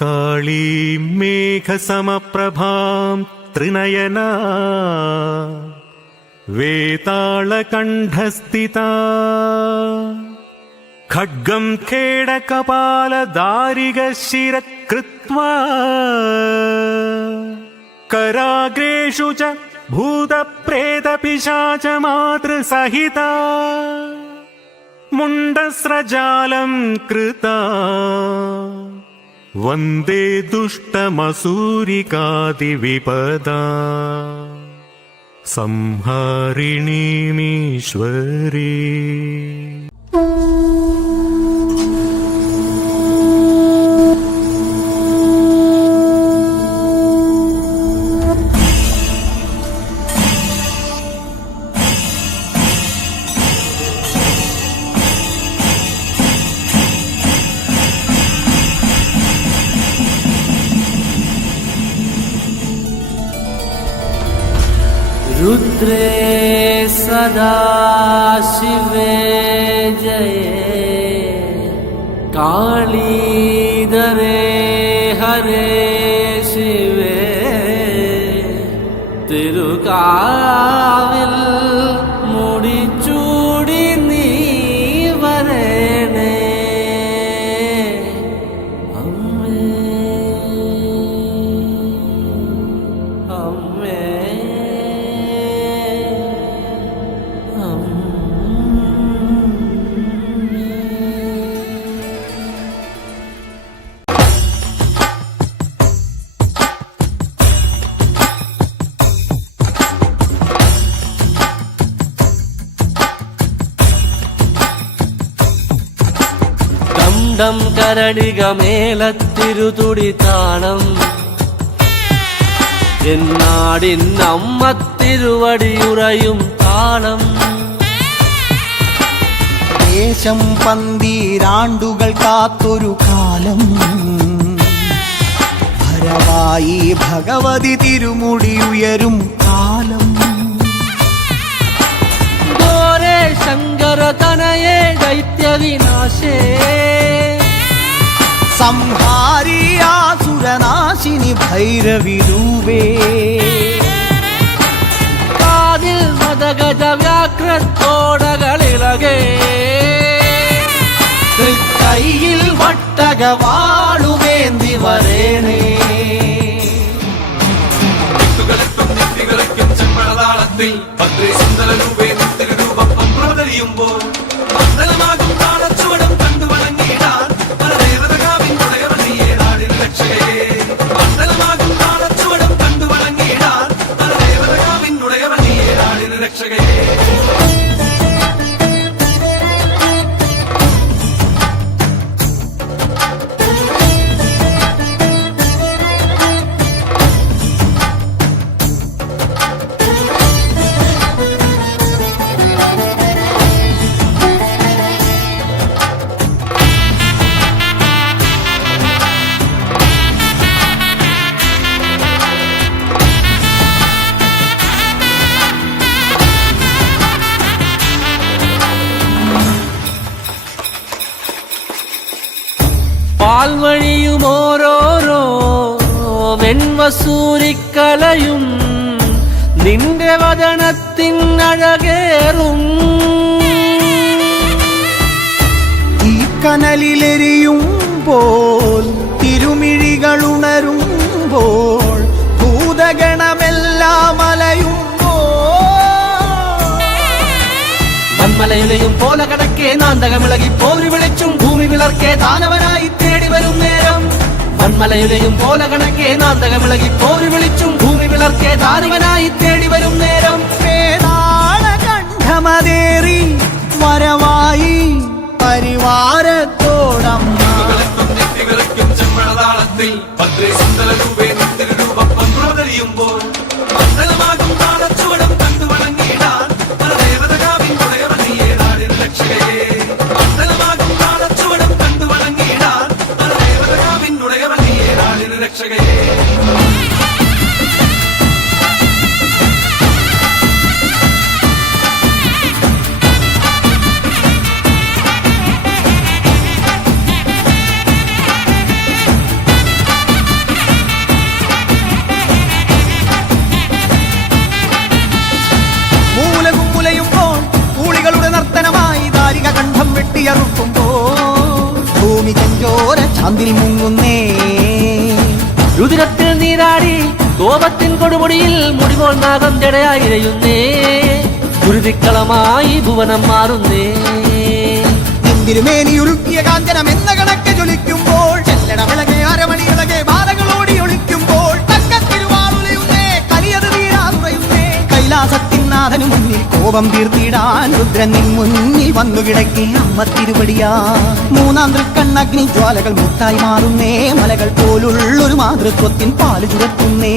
काळीं मेघसमप्रभां त्रिनयना वेताळकण्ठस्थिता खड्गं खेडकपालदारिगशिरः कृत्वा कराग्रेषु च भूतप्रेतपिशाचमातृसहिता मुण्डस्रजालं कृता वन्दे दुष्टमसूरिकादिविपदा। संहारिणीमीश्वरी रुद्रे सदा കണ്ടം കരടിക മേലത്തിരുതുടി താളം. എന്നാടിൻ അമ്മ തിരുവടിയുറയും താളം. ദേശം പന്തീരാണ്ടുകൾ കാത്തൊരു കാലം. ഭരവായി ഭഗവതി തിരുമുടി ഉയരും കാലം. ఘోరతనయే దైత్య వినాశే. సంహారి ఆసురనాశిని భైరవి రూపే కాదిల్ మదగజ వ్యాఘ్ర తోడగలిలగే கையில் வட்டக வாழுவேந்தி வரேனே பத்திரை சுந்தரூபே പ്രവതരിയുമ്പോൾ മണ്ഡലമാകും താളച്ചുവടും വെൺവസൂരിക്കലയും നിന്റെ വചനത്തിൻ അഴകേറും. ഈ കനലിലെരിയുമ്പോൾ തിരുമിഴികൾ ഉണരുമ്പോൾ ഭൂതഗണമെല്ലാം മന്മലയിലെയും പോലെ കടക്കേ നാന്തകമിളകി പോരി വിളിച്ചും ഭൂമി വിളർക്കേ നേരം മന്മലയിലെയും പോലെ കണക്കെ നാന്തകമിളകി പോരി വിളിച്ചും ഭൂമി വിളർക്കെ ദാനവനായി തേടി വരും നേരം. വേതാളകണ്ഠമതേറി വരവായി പരിവാരത്തോടമ്മ ും. പത്രേ ചെമ്പഴതാളത്തിൽ ഭദ്രേ സുന്ദര രൂപേ രൂപം പ്രവതരിയുമ്പോൾ മണ്ഡലമാകും താളച്ചുവടും ശാന്തിൽ മുങ്ങുന്നേ. രുതിരത്തിൽ നീരാടി കോപത്തിൻ കൊടുമുടിയിൽ മുടിമോൾ നാഗം ജടയായിരയുന്നേ ഗുരുതിക്കളമായി ഭുവനം മാറുന്നേ. തിരുമേനിയുരുക്കിയ കാഞ്ചനം എന്ന കണക്ക് നാഥനു മുന്നിൽ കോപം തീർത്തിടാൻ രുദ്രൻ നിൻ മുന്നിൽ വന്നു കിടക്കേ അമ്മ തിരുപടിയാ മൂന്നാം തൃക്കണ്ണഗ്നി ജ്വാലകൾ മുട്ടായി മാറുന്നേ. മലകൾ പോലുള്ളൊരു മാതൃത്വത്തിൻ പാൽ ചുരത്തുന്നേ.